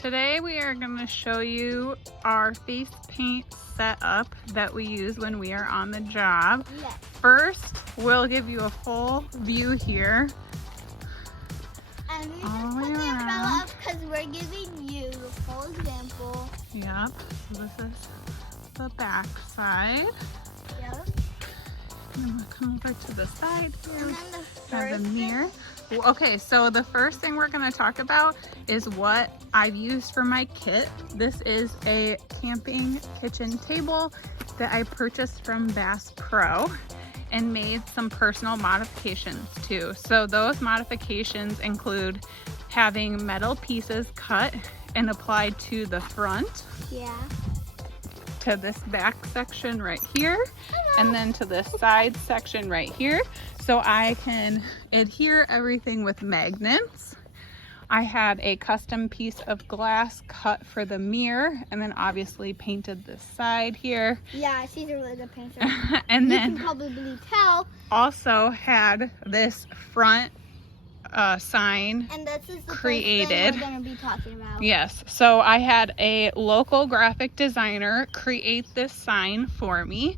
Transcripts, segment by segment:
Today we are going to show you our face paint setup that we use when we are on the job. Yes. First, we'll give you a full view here. And we All just the put way the around. umbrella up because we're giving you a full example. Yep, so this is the back side. Yep. And then we'll come over to the side here. And then the Have first a mirror. thing- Okay, so the first thing we're going to talk about is what I've used for my kit. This is a camping kitchen table that I purchased from Bass Pro and made some personal modifications to. So those modifications include having metal pieces cut and applied to the front, Yeah. to this back section right here, and then to this side section right here, so I can adhere everything with magnets. I had a custom piece of glass cut for the mirror, and then obviously painted this side here. Yeah, she's a really good painter. And You then can probably tell. also had this front sign. And this is the Created. first thing we're going to be talking about. Yes, so I had a local graphic designer create this sign for me.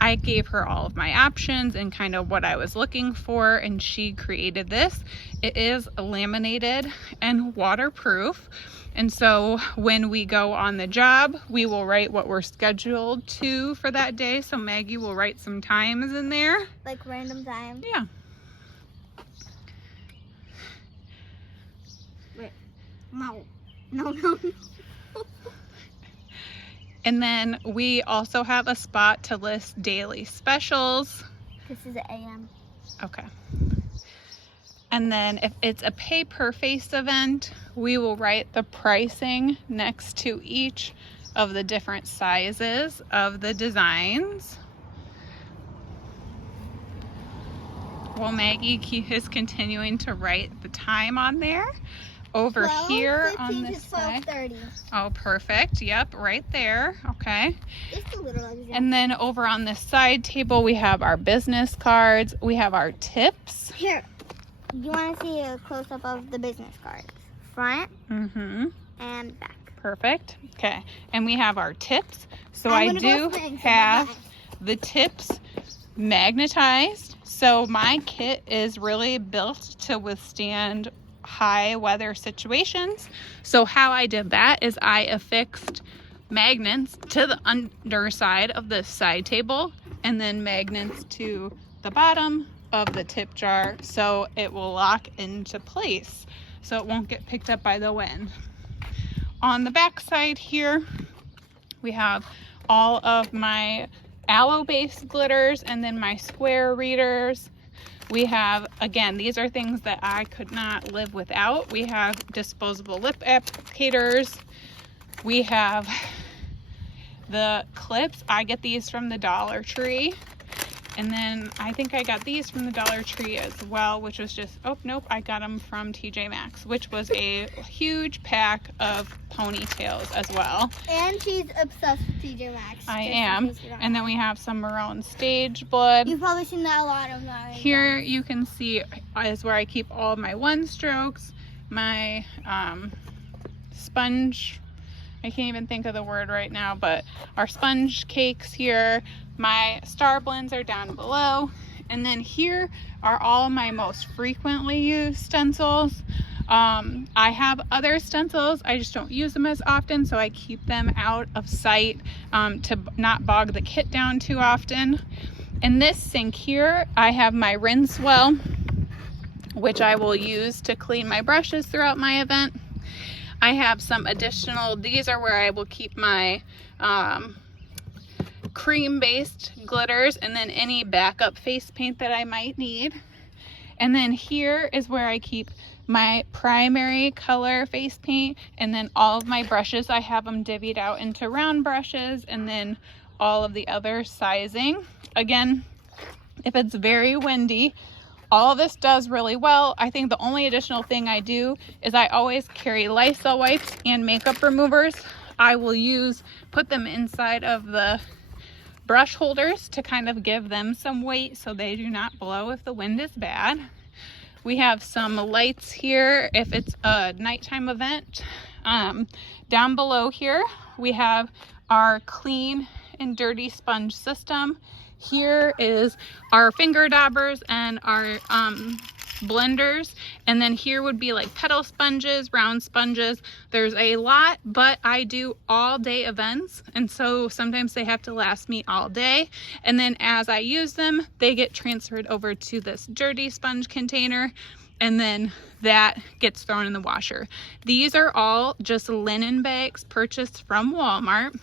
I gave her all of my options and kind of what I was looking for, and she created this. It is laminated and waterproof, and so when we go on the job, we will write what we're scheduled to for that day. So Maggie will write some times in there. Like random time. Yeah. No. No. And then we also have a spot to list daily specials. This is an AM. Okay. And then if it's a pay per face event, we will write the pricing next to each of the different sizes of the designs. Well, Maggie is continuing to write the time on there. Over here on this side. 12:30. Oh, perfect. Yep, right there. Okay. Just a little example. And then over on this side table, we have our business cards. We have our tips. Here, you want to see a close-up of the business cards? Front Mm-hmm. and back. Perfect. Okay. And we have our tips. So I'm I gonna do go spin, so have bye-bye. the tips magnetized. So my kit is really built to withstand high weather situations. So how I did that is I affixed magnets to the underside of the side table and then magnets to the bottom of the tip jar, so it will lock into place so it won't get picked up by the wind. On the back side here, we have all of my aloe-based glitters and then my square readers. We have, again, these are things that I could not live without. We have disposable lip applicators. We have the clips. I get these from the Dollar Tree. And then I think I got these from the Dollar Tree as well, which was just, oh, nope, I got them from TJ Maxx, which was a huge pack of ponytails as well. And she's obsessed with TJ Maxx. I just in am. case you don't And know. then we have some maroon stage blood. You've probably seen that a lot of that. Here you can see is where I keep all my one strokes, my sponge, I can't even think of the word right now, but our sponge cakes here. My star blends are down below. And then here are all my most frequently used stencils. I have other stencils, I just don't use them as often, so I keep them out of sight to not bog the kit down too often. In this sink here, I have my rinse well, which I will use to clean my brushes throughout my event. I have some additional, these are where I will keep my cream-based glitters and then any backup face paint that I might need. And then here is where I keep my primary color face paint, and then all of my brushes, I have them divvied out into round brushes, and then all of the other sizing. Again, if it's very windy, all of this does really well. I think the only additional thing I do is I always carry Lysol wipes and makeup removers. I will put them inside of the brush holders to kind of give them some weight so they do not blow if the wind is bad. We have some lights here if it's a nighttime event. Down below here, we have our clean and dirty sponge system. Here is our finger daubers and our blenders, and then here would be like pedal sponges, round sponges. There's a lot, but I do all day events, and so sometimes they have to last me all day, and then as I use them, they get transferred over to this dirty sponge container, and then that gets thrown in the washer. These are all just linen bags purchased from Walmart.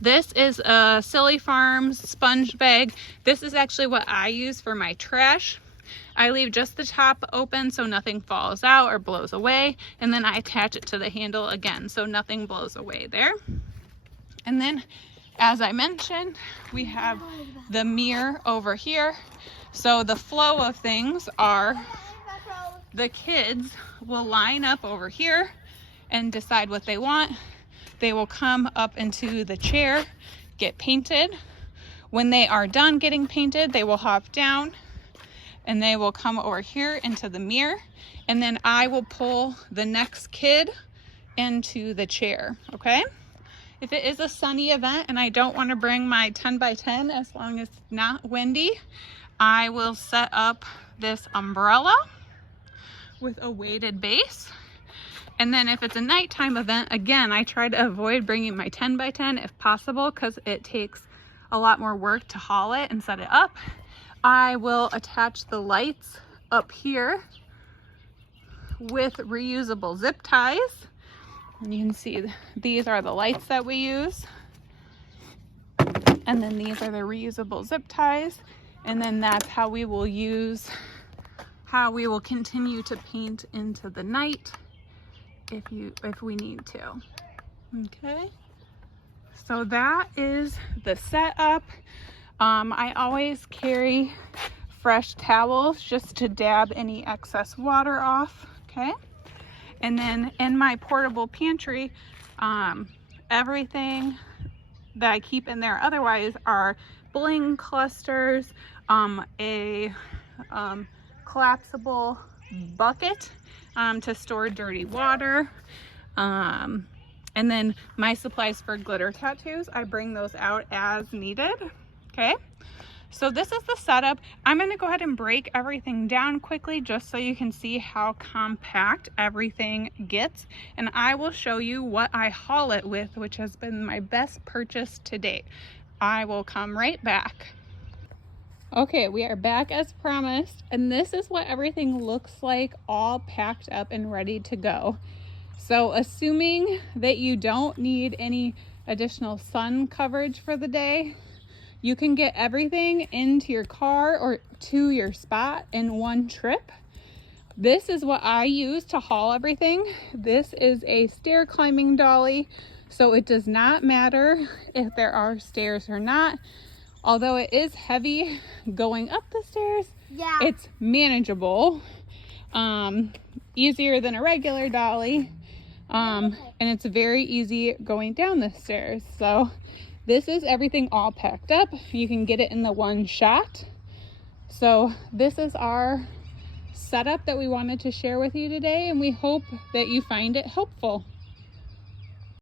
This is a Silly Farms sponge bag. This is actually what I use for my trash. I leave just the top open so nothing falls out or blows away, and then I attach it to the handle again so nothing blows away there. And then, as I mentioned, we have the mirror over here. So the flow of things are the kids will line up over here and decide what they want. They will come up into the chair, get painted. When they are done getting painted, they will hop down and they will come over here into the mirror, and then I will pull the next kid into the chair, okay? If it is a sunny event and I don't want to bring my 10 by 10, as long as it's not windy, I will set up this umbrella with a weighted base. And then if it's a nighttime event, again, I try to avoid bringing my 10 by 10 if possible, because it takes a lot more work to haul it and set it up. I will attach the lights up here with reusable zip ties. And you can see these are the lights that we use. And then these are the reusable zip ties. And then that's how we will continue to paint into the night if we need to. Okay. So that is the setup. I always carry fresh towels just to dab any excess water off, okay? And then in my portable pantry, everything that I keep in there otherwise are bling clusters, a collapsible bucket to store dirty water, and then my supplies for glitter tattoos. I bring those out as needed. Okay, so this is the setup. I'm going to go ahead and break everything down quickly just so you can see how compact everything gets, and I will show you what I haul it with, which has been my best purchase to date. I will come right back. Okay, we are back as promised, and this is what everything looks like all packed up and ready to go. So assuming that you don't need any additional sun coverage for the day, you can get everything into your car or to your spot in one trip. This is what I use to haul everything. This is a stair climbing dolly, so it does not matter if there are stairs or not. Although it is heavy going up the stairs, yeah, it's manageable. Easier than a regular dolly. And it's very easy going down the stairs. So this is everything all packed up. You can get it in the one shot. So this is our setup that we wanted to share with you today, and we hope that you find it helpful.